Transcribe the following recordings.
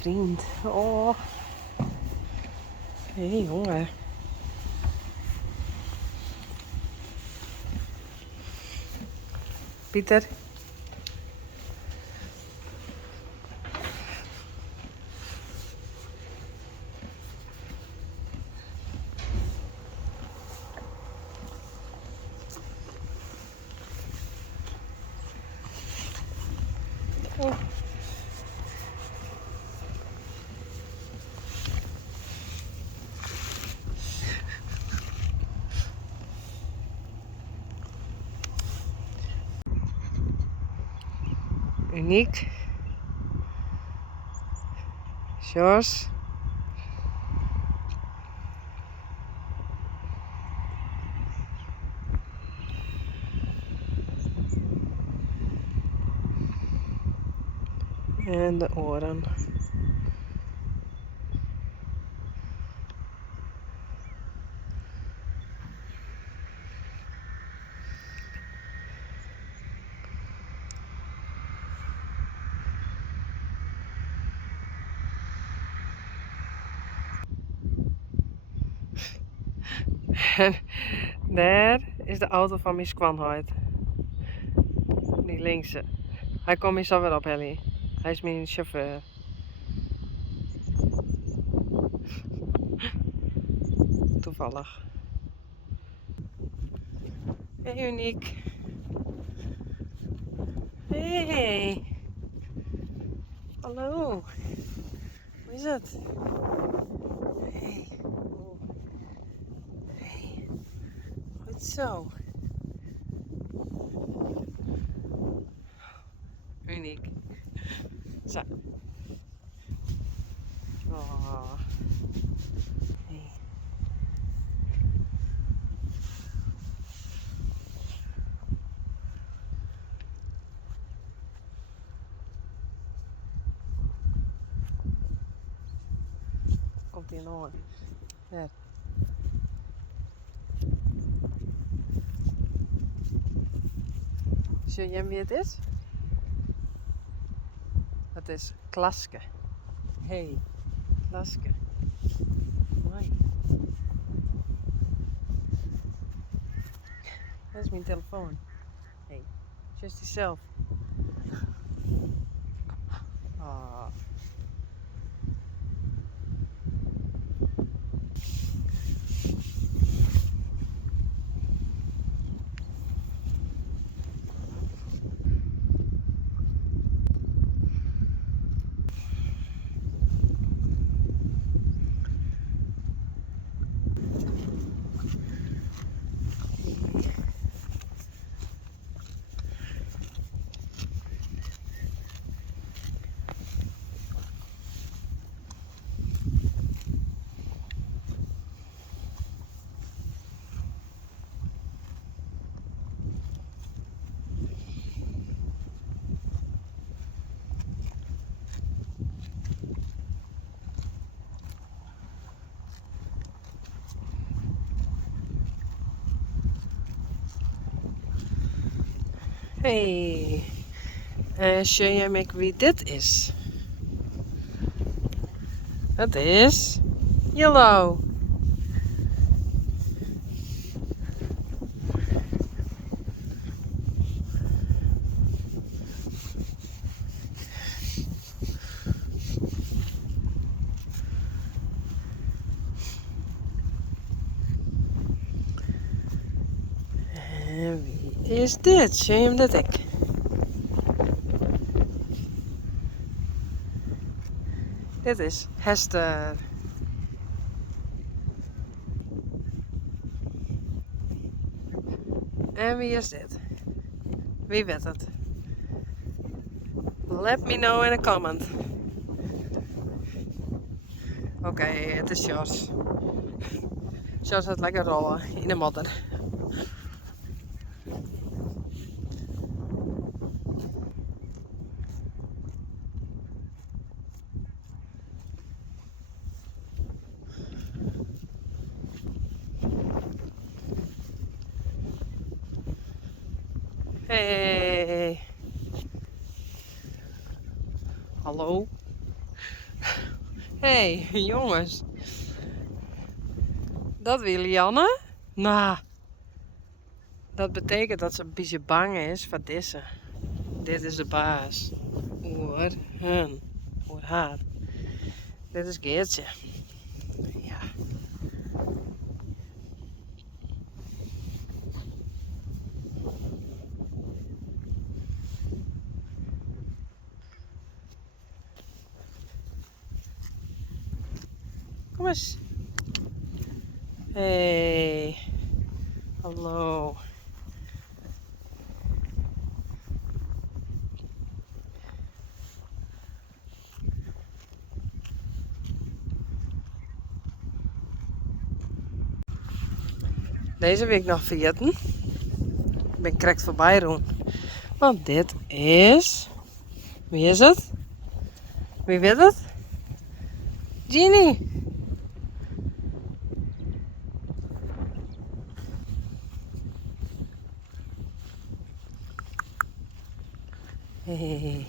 vriend. Oh. Hé, hey, jongen. Pieter. Oh. Uniek. Jos. En de oren. En daar is de auto van mijn Squanhoid. Die linkse. Hij komt hier zo weer op, Ellie. Hij is mijn chauffeur. Toevallig. Hey, Uniek. Hey. Hallo. Hoe is het? Hey. Oh. Hey. Goed zo. Uniek. Zo. Oh. Hey. Komt hij nog? Daar. Zie je wie het is? Het is Klaske. Hey, Klaske. Mooi. Dat is mijn telefoon. Hey, just jezelf. Oh. Hey, zie je me wie dit is? Het is Yellow. En wie is dit? Zie je hem dat ik? Dit is Hester. En wie is dit? Wie weet het? Let me know in a comment. Oké, het is Jos. Jos gaat lekker rollen in de modder. Hey. Hallo. Hé, hey, jongens. Dat wil Janne? Nou, dat betekent dat ze een beetje bang is voor deze. Dit is de baas. Oer hun. Oer haar. Dit is Geertje. Ja. Kom eens. Hey. Hallo. Deze week nog vergeten. Ik ben correct voorbij doen. Want dit is... Wie is het? Wie weet het? Genie. Hey.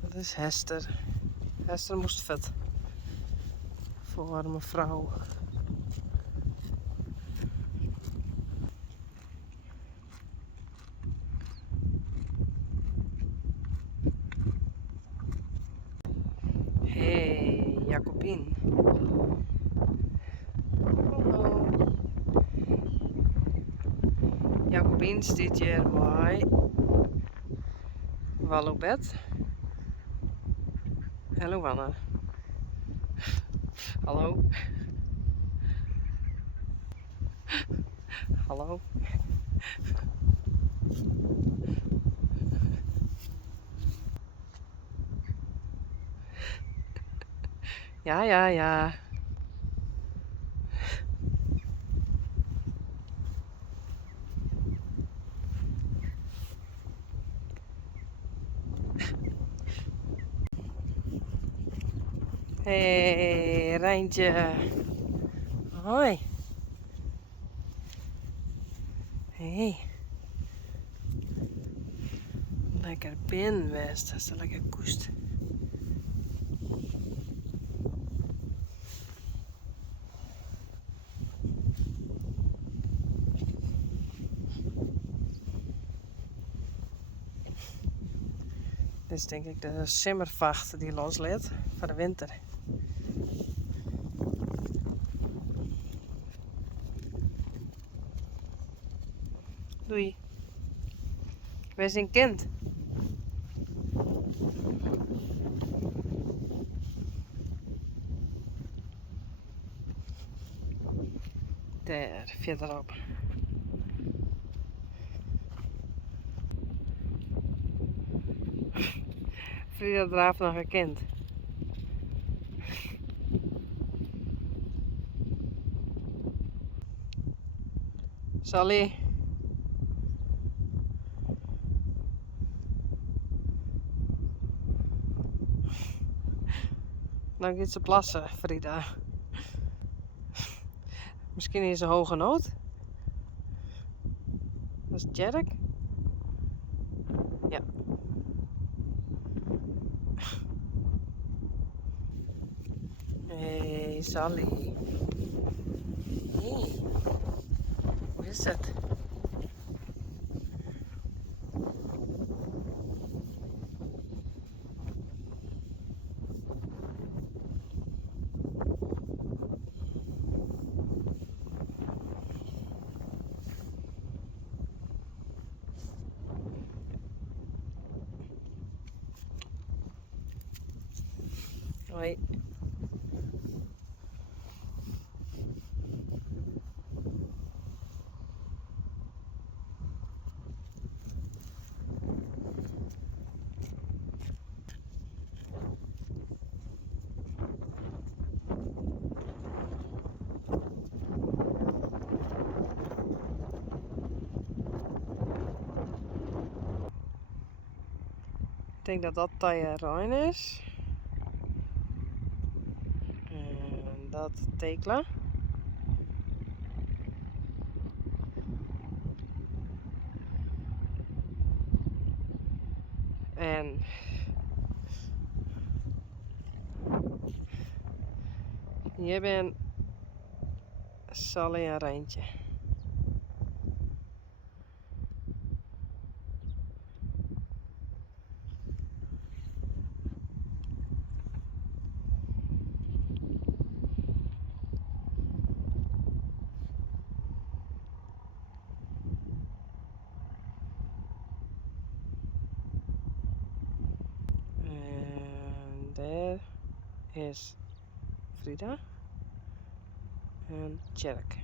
Dat is Hester. Hester moest vet. Voor een mevrouw. Hey, Jacobien. Hallo. Jacobien zit hier bij Wallobed. Hallo Anna. Hallo. Hallo. Ja, ja, ja. Hey, Rijntje. Hoi. Hey. Lekker binnenwest. Dat is lekker koest. Dit is denk ik de simmervacht die loslaat voor de winter. Doei. Wees een kind. Daar, verderop. Frida draaft nog een kind. Sally. Dan gaat ze plassen, Frida. Misschien is ze hoge nood. Dat is Jerk. Ja. Hey, Sally. Hey. Hoe is het? Hoi. denk dat dat Tajerijn is. En dat Tekla. En hier ben Sally en Rijntje. En daar is Frida en Tjerk.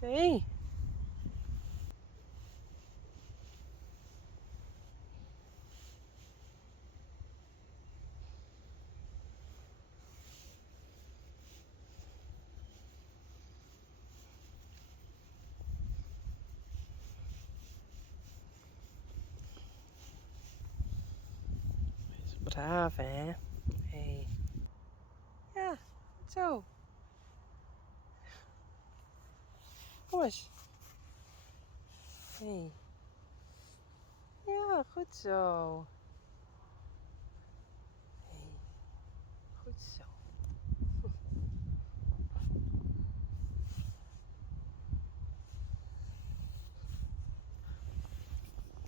Hey. Is braaf, hè? Hey. Ja, zo. Kom eens. Hey. Ja, goed zo. Hey. Goed zo.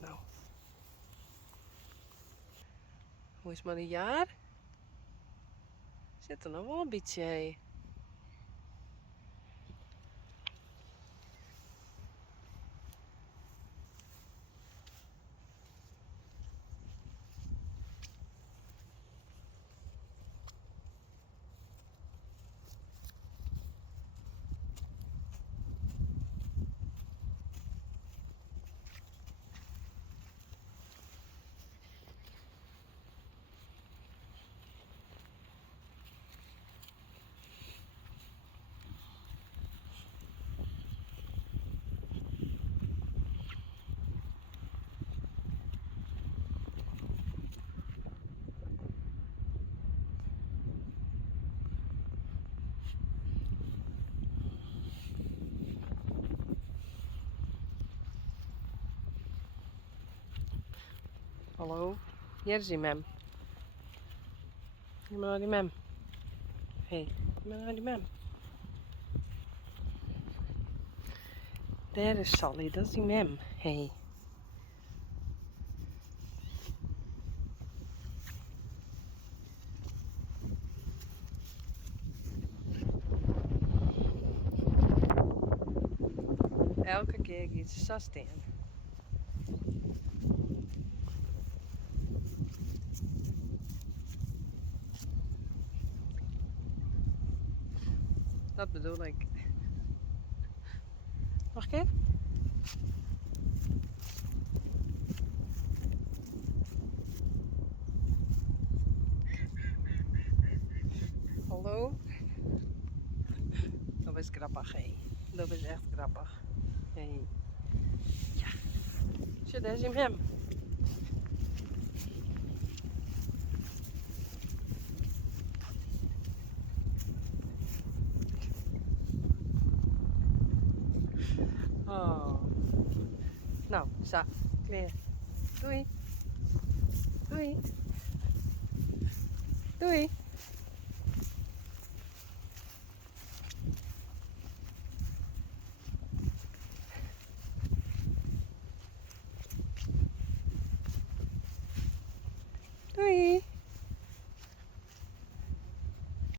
Nou. Hoe is maar een jaar? Zit er nog wel een beetje, hé. Hallo, hier is die mem. Kom maar naar die mem. Hé, kom maar naar die mem. Daar is Sally, dat is die mem. Hé. Elke keer gaat ze zo staan. Dat bedoel ik. Nog een keer? Hallo? Dat is grappig, hé. Dat is echt grappig. Hé. Ja. Zo, daar is hem. Oh. Nou, zo. Klaar. Doei. Doei. Doei. Doei.